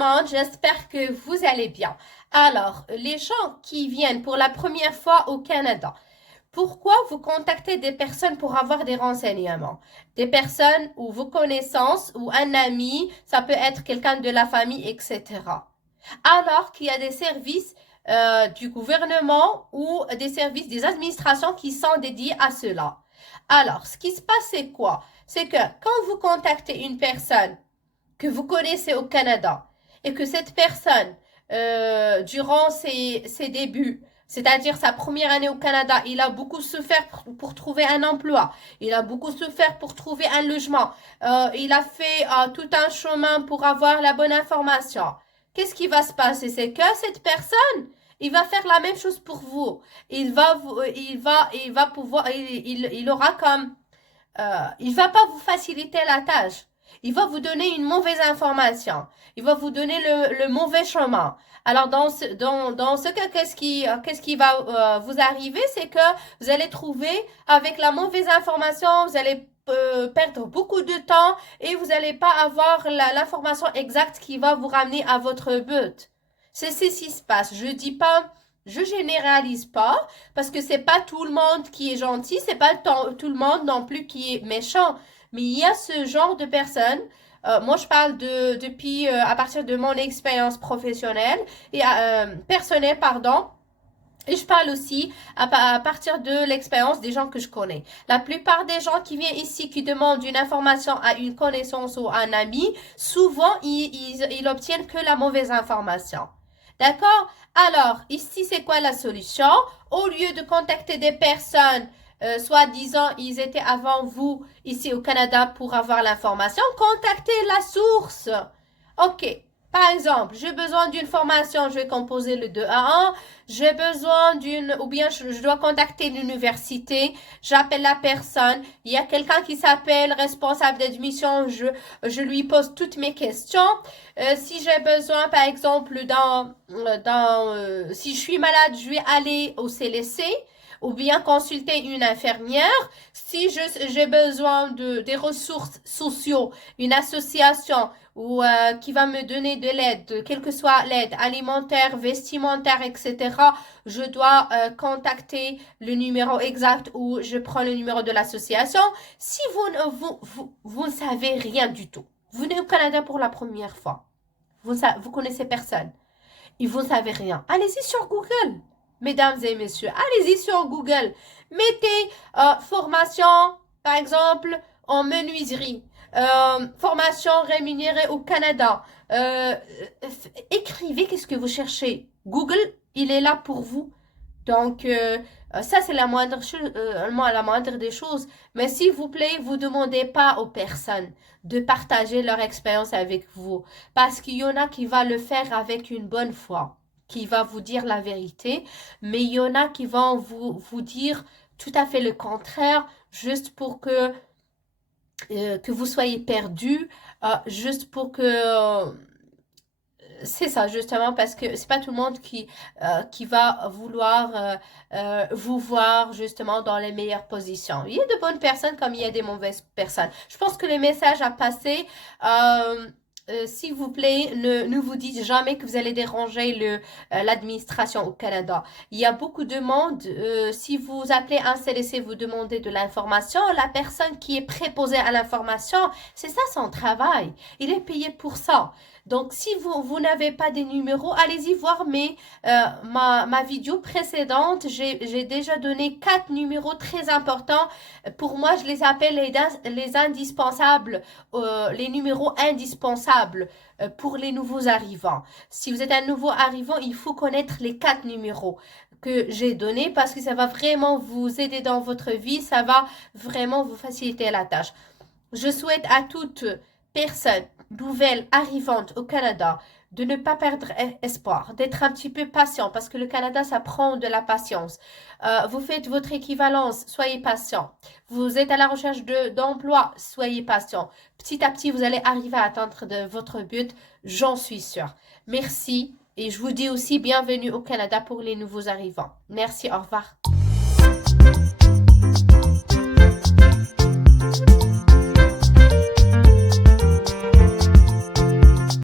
monde, j'espère que vous allez bien. Alors, les gens qui viennent pour la première fois au Canada, pourquoi vous contactez des personnes pour avoir des renseignements? Des personnes ou vos connaissances ou un ami, ça peut être quelqu'un de la famille, etc. Alors qu'il y a des services du gouvernement ou des services des administrations qui sont dédiés à cela. Alors, ce qui se passe, c'est quoi? C'est que quand vous contactez une personne que vous connaissez au Canada et que cette personne, durant ses débuts, c'est-à-dire sa première année au Canada, il a beaucoup souffert pour trouver un emploi, il a beaucoup souffert pour trouver un logement, il a fait tout un chemin pour avoir la bonne information. Qu'est-ce qui va se passer? C'est que cette personne, il va faire la même chose pour vous. Il va pouvoir, il aura comme, il va pas vous faciliter la tâche. Il va vous donner une mauvaise information. Il va vous donner le mauvais chemin. Alors, dans ce cas, qu'est-ce qui va vous arriver? C'est que vous allez trouver avec la mauvaise information, vous allez perdre beaucoup de temps et vous n'allez pas avoir l'information exacte qui va vous ramener à votre but. C'est ce qui se passe. Je dis pas, je généralise pas parce que c'est pas tout le monde qui est gentil, c'est pas tout le monde non plus qui est méchant. Mais il y a ce genre de personnes. Moi, je parle depuis à partir de mon expérience professionnelle et personnelle, pardon. Et je parle aussi à partir de l'expérience des gens que je connais. La plupart des gens qui viennent ici, qui demandent une information à une connaissance ou à un ami, souvent, ils obtiennent que la mauvaise information. D'accord? Alors, ici, c'est quoi la solution? Au lieu de contacter des personnes, soi-disant, ils étaient avant vous ici au Canada pour avoir l'information, contactez la source. OK. Par exemple, j'ai besoin d'une formation, je vais composer le 2 à 1. J'ai besoin ou bien je dois contacter l'université. J'appelle la personne. Il y a quelqu'un qui s'appelle responsable d'admission. Je lui pose toutes mes questions. Si j'ai besoin, par exemple, si je suis malade, je vais aller au CLC ou bien consulter une infirmière. Si j'ai besoin des ressources sociaux, une association ou qui va me donner de l'aide, quelle que soit l'aide alimentaire, vestimentaire, etc., je dois contacter le numéro exact ou je prends le numéro de l'association. Si vous ne savez rien du tout, vous venez au Canada pour la première fois, vous connaissez personne et vous ne savez rien, allez-y sur Google. Mesdames et messieurs, allez-y sur Google. Mettez formation, par exemple, en menuiserie. Formation rémunérée au Canada. Écrivez qu'est-ce que vous cherchez. Google, il est là pour vous. Donc, ça, c'est la moindre des choses. Mais s'il vous plaît, vous ne demandez pas aux personnes de partager leur expérience avec vous. Parce qu'il y en a qui vont le faire avec une bonne foi, qui va vous dire la vérité, mais il y en a qui vont vous dire tout à fait le contraire, juste pour que vous soyez perdu, juste pour que... c'est ça, justement, parce que c'est pas tout le monde qui va vouloir vous voir, justement, dans les meilleures positions. Il y a de bonnes personnes comme il y a des mauvaises personnes. Je pense que le message a passé. S'il vous plaît, ne vous dites jamais que vous allez déranger l'administration au Canada. Il y a beaucoup de monde. Si vous appelez un CLC, vous demandez de l'information, la personne qui est préposée à l'information, c'est ça son travail. Il est payé pour ça. Donc, si vous n'avez pas des numéros, allez-y voir ma vidéo précédente. J'ai déjà donné 4 numéros très importants. Pour moi, je les appelle les indispensables, les numéros indispensables pour les nouveaux arrivants. Si vous êtes un nouveau arrivant, il faut connaître les 4 numéros que j'ai donnés parce que ça va vraiment vous aider dans votre vie. Ça va vraiment vous faciliter la tâche. Je souhaite à toute personne nouvelle arrivante au Canada de ne pas perdre espoir, d'être un petit peu patient parce que le Canada, ça prend de la patience. Vous faites votre équivalence, soyez patient. Vous êtes à la recherche d'emploi, soyez patient. Petit à petit, vous allez arriver à atteindre votre but, j'en suis sûre. Merci et je vous dis aussi bienvenue au Canada pour les nouveaux arrivants. Merci, au revoir.